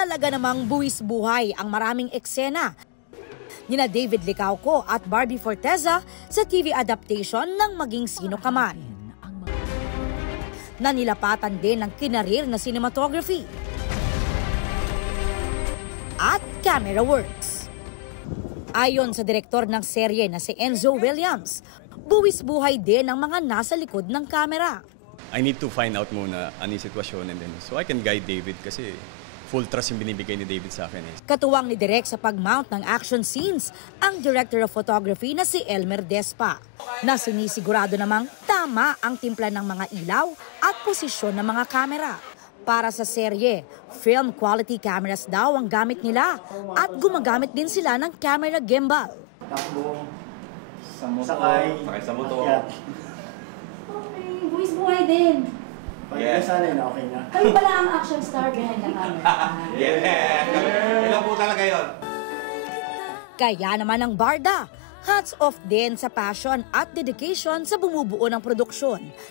talaga namang buwis buhay ang maraming eksena nina David Licauco at Barbie Forteza sa TV adaptation ng Maging Sino Ka Man. Nanilapatan din ng kinarir na cinematography at camera works. Ayon sa direktor ng serye na si Enzo Williams, buwis buhay din ang mga nasa likod ng kamera. I need to find out muna ano yung sitwasyon and then so I can guide David kasi full trust yung binibigay ni David sa akin. Katuwang ni Direk sa pag-mount ng action scenes ang Director of Photography na si Elmer Despa, na sinisigurado namang tama ang timpla ng mga ilaw at posisyon ng mga kamera. Para sa serye, film quality cameras daw ang gamit nila at gumagamit din sila ng camera gimbal. Takbo, sakay sa motor. Okay, buwis buhay din. Yes. Sana yun, okay na. Kayo pala ang action star behind the camera. Yeah! Ilan po talaga yun? Kaya naman ang Barda, hats off din sa passion at dedication sa bumubuo ng produksyon,